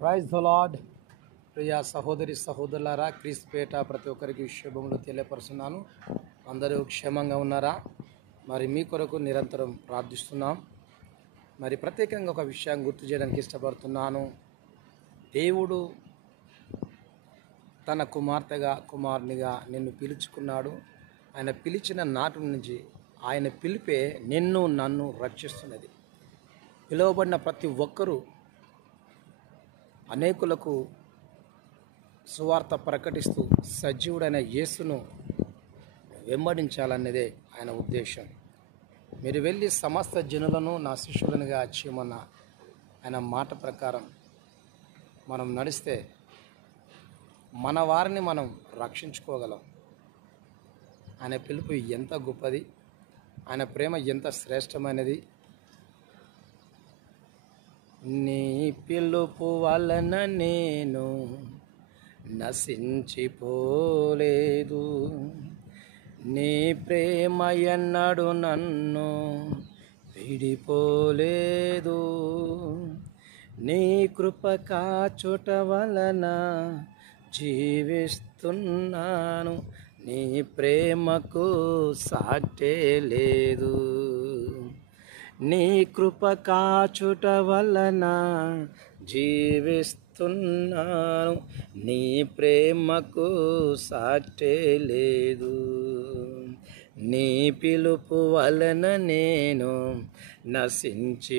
Praise the lord. ప్రియ సహోదరి సహోదరులారా, క్రీస్తుపేట ప్రతి ఒక్కరికి శుభములు తెలియపరుస్తున్నాను. అందరూ క్షేమంగా ఉన్నారా? మరి మీ కొరకు నిరంతరం ప్రార్థిస్తున్నాం. మరి ప్రత్యేకంగా ఒక విషయం గుర్తు చేయడానికి ఇష్టపడుతున్నాను. దేవుడు తన కుమార్తెగా కుమారునిగా నిన్ను పిలుచుకున్నాడు. ఆయన పిలిచిన నాటి నుంచి ఆయన పిలిపే నిన్ను నన్ను రక్షిస్తున్నది. పిలువబడిన ప్రతి ఒక్కరూ అనేకులకు సువార్త ప్రకటిస్తూ సజీవుడైన యేసును వెంబడించాలన్నదే ఆయన ఉద్దేశం. మీరు వెళ్ళి సమస్త జనులను నా శిష్యులనుగా చేయమన్న ఆయన మాట ప్రకారం మనం నడిస్తే మన వారిని మనం రక్షించుకోగలం. ఆయన పిలుపు ఎంత గొప్పది, ఆయన ప్రేమ ఎంత శ్రేష్టమైనది. నీ పిలుపు వలన నేను నశించిపోలేదు, నీ ప్రేమ ఎన్నడు నన్ను విడిపోలేదు. నీ కృప కాచుట వలన జీవిస్తున్నాను, నీ ప్రేమకు సాటే లేదు. నీ కృప కాచుట వలన జీవిస్తున్నాను, నీ ప్రేమకు సాటే లేదు. నీ పిలుపు వలన నేను నశించిపోలేదు,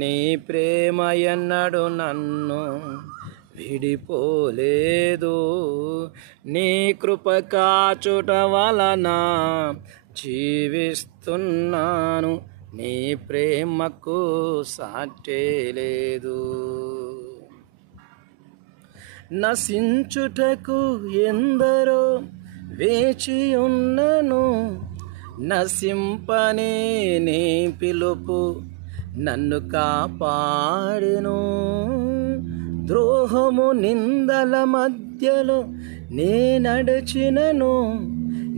నీ ప్రేమ ఎన్నడు నన్ను విడిపోలేదు. నీ కృప కాచుట వలన జీవిస్తున్నాను, నీ ప్రేమకు సాటే లేదు. నశించుటకు ఎందరో వేచి ఉన్నను, నశింపనే నీ పిలుపు నన్ను కాపాడెను. ద్రోహము నిందల మధ్యలో నే నడిచినను,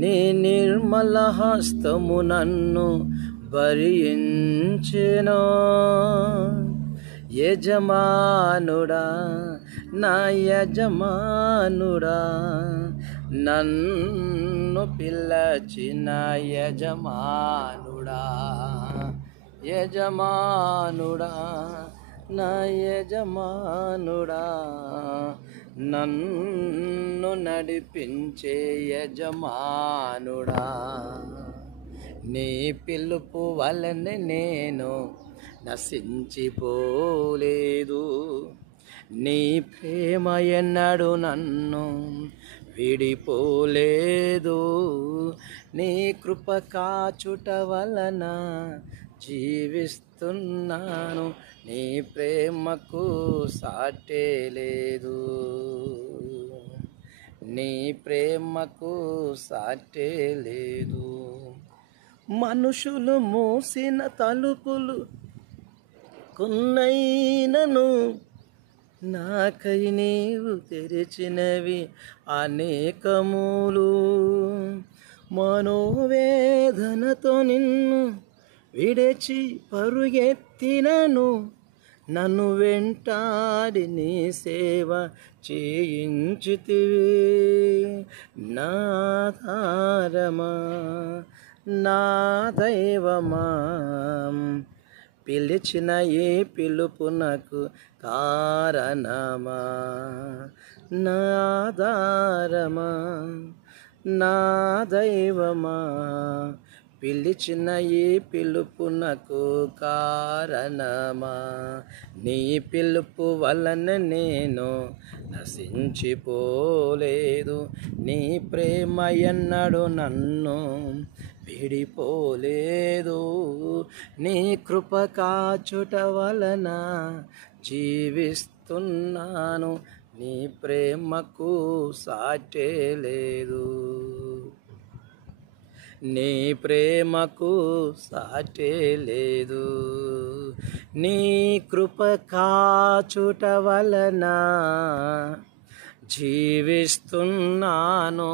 నీ నిర్మల హస్తము నన్ను భరించెను. యజమానుడా, నా యజమానుడా, నన్ను పిలచిన యజమానుడా, యజమానుడా, నా యజమానుడా, నన్ను నడిపించే యజమానుడా. నీ పిలుపు వలన నేను నశించిపోలేదు, నీ ప్రేమ ఎన్నడు నన్ను విడిపోలేదు. నీ కృప కాచుట వలన జీవిస్తున్నాను, నీ ప్రేమకు సాటే లేదు, నీ ప్రేమకు సాటే లేదు. మనుషులు మూసిన తలుపులు కొన్నైనను, నాకై నీవు తెరిచినవి అనేకములు. మనోవేదనతో నిన్ను విడిచి పరుగెత్తినను, నన్ను వెంటాడి నీ సేవ చేయించితివి. నా ఆధారమా, నా దైవమా, పిలిచిన ఏ పిలుపునకు కారణమా. నా ఆధారమా, నా దైవమా, పిలిచిన ఈ పిలుపునకు కారణమా. నీ పిలుపు వలన నేను నశించిపోలేదు, నీ ప్రేమ ఎన్నడు నన్ను విడిపోలేదు. నీ కృప కాచుట వలన జీవిస్తున్నాను, నీ ప్రేమకు సాటే లేదు, నీ ప్రేమకు సాటే లేదు. నీ కృప కాచుట వలన జీవిస్తున్నాను,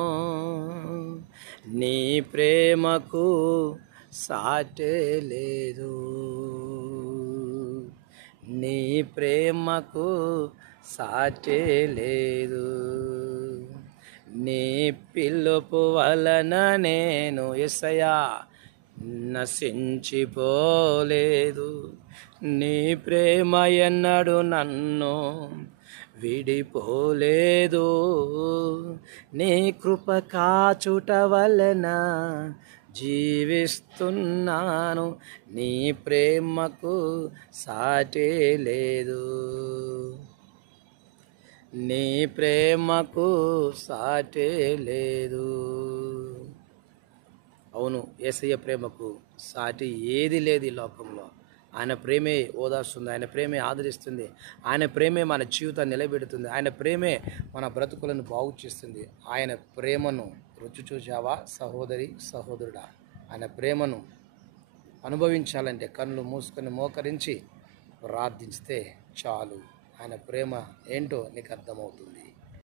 నీ ప్రేమకు సాటే లేదు. నీ ప్రేమకు సాటే లేదు. నీ పిలుపు వలన నేను యేసయ్యా నశించిపోలేదు. నీ ప్రేమ ఎన్నడు నన్ను విడిపోలేదు. నీ కృప కాచుట వలన జీవిస్తున్నాను. నీ ప్రేమకు సాటే లేదు. నీ ప్రేమకు సాటే లేదు. అవును, యేసయ్య ప్రేమకు సాటి ఏది లేదు ఈ లోకంలో. ఆయన ప్రేమే ఓదార్స్తుంది, ఆయన ప్రేమే ఆదరిస్తుంది, ఆయన ప్రేమే మన జీవితాన్ని నిలబెడుతుంది, ఆయన ప్రేమే మన బ్రతుకులను బాగు చేస్తుంది. ఆయన ప్రేమను రుచి చూసావా సహోదరి సహోదరుడా? ఆయన ప్రేమను అనుభవించాలంటే కళ్ళు మూసుకొని మోకరించి ప్రార్థిస్తే చాలు. ఆయన ప్రేమ ఏంటో నీకు అర్థమవుతుంది.